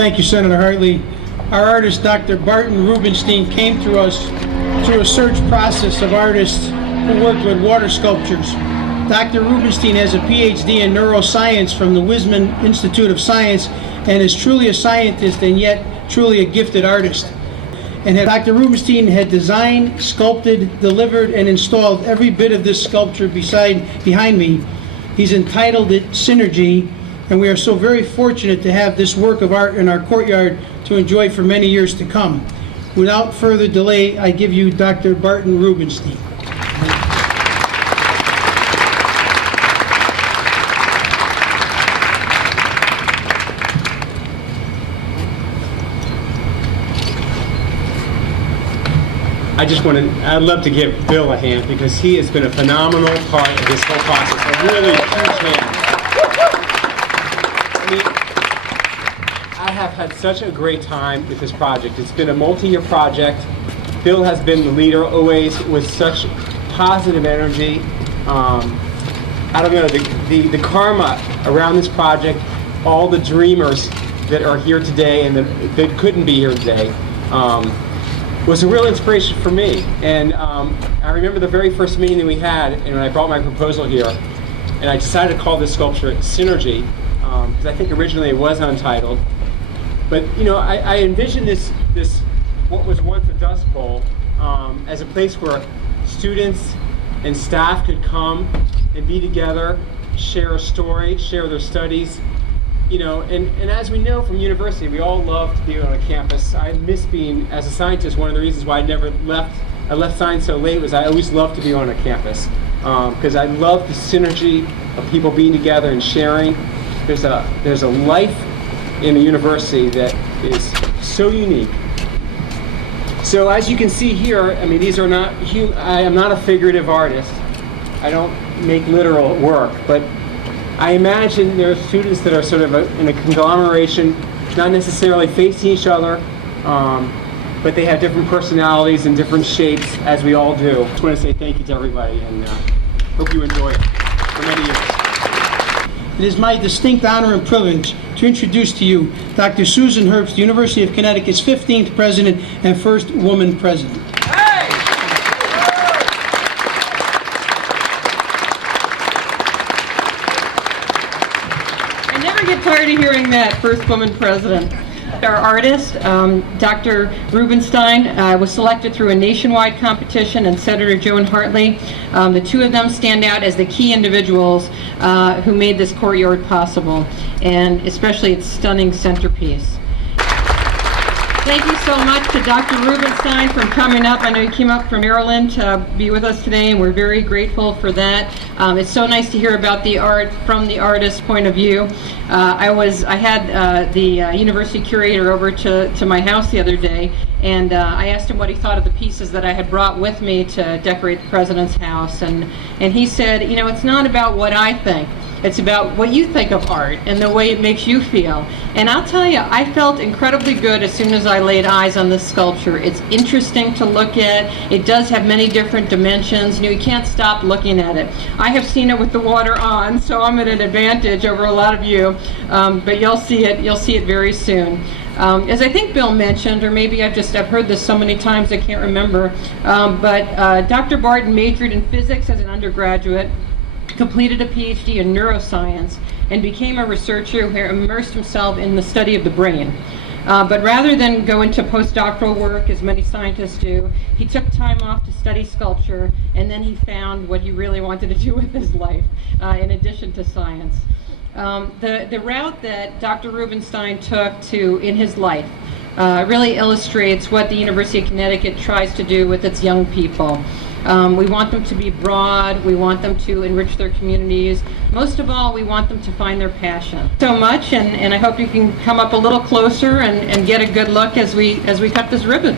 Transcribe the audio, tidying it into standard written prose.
Thank you, Senator Hartley. Our artist, Dr. Barton Rubenstein, came through us through a search process of artists who worked with water sculptures. Dr. Rubenstein has a PhD in neuroscience from the Wisman Institute of Science and is truly a scientist and yet truly a gifted artist. And Dr. Rubenstein had designed, sculpted, delivered, and installed every bit of this sculpture behind me. He's entitled it Synergy, and we are so very fortunate to have this work of art in our courtyard to enjoy for many years to come. Without further delay, I give you Dr. Barton Rubenstein. I'd love to give Bill a hand because he has been a phenomenal part of this whole process. A really huge hand. I mean, I have had such a great time with this project. It's been a multi-year project. Bill has been the leader always with such positive energy. I don't know, the karma around this project, all the dreamers that are here today and that couldn't be here today, was a real inspiration for me. And I remember the very first meeting that we had, and when I brought my proposal here, and I decided to call this sculpture Synergy, because I think originally it was untitled. But you know, I envisioned this what was once a dust bowl as a place where students and staff could come and be together, share a story, share their studies. You know, and as we know from university, we all love to be on a campus. I miss being, as a scientist, one of the reasons why I left science so late was I always loved to be on a campus. Because I love the synergy of people being together and sharing. There's a life in the university that is so unique. So as you can see here, I mean, these are not, I am not a figurative artist. I don't make literal work, but I imagine there are students that are sort of in a conglomeration, not necessarily facing each other, but they have different personalities and different shapes, as we all do. I just want to say thank you to everybody, and hope you enjoy it for many years. It is my distinct honor and privilege to introduce to you Dr. Susan Herbst, University of Connecticut's 15th president and first woman president. Get tired of hearing that, first woman president. Our artist, Dr. Rubenstein, was selected through a nationwide competition, and Senator Joan Hartley. The two of them stand out as the key individuals who made this courtyard possible, and especially its stunning centerpiece. Thank you so much to Dr. Rubenstein for coming up. I know you came up from Maryland to be with us today, and we're very grateful for that. It's so nice to hear about the art from the artist's point of view. I had the university curator over to my house the other day, and I asked him what he thought of the pieces that I had brought with me to decorate the president's house, and he said, you know, it's not about what I think. It's about what you think of art and the way it makes you feel. And I'll tell you, I felt incredibly good as soon as I laid eyes on this sculpture. It's interesting to look at. It does have many different dimensions. You know, you can't stop looking at it. I have seen it with the water on, so I'm at an advantage over a lot of you. But you'll see it very soon. As I think Bill mentioned, or maybe I've heard this so many times I can't remember, but Dr. Barton majored in physics as an undergraduate, completed a PhD in neuroscience, and became a researcher who immersed himself in the study of the brain. But rather than go into postdoctoral work, as many scientists do, he took time off to study sculpture, and then he found what he really wanted to do with his life, in addition to science. The route that Dr. Rubenstein took in his life really illustrates what the University of Connecticut tries to do with its young people. We want them to be broad, we want them to enrich their communities. Most of all, we want them to find their passion. So much, and I hope you can come up a little closer and get a good look as we cut this ribbon.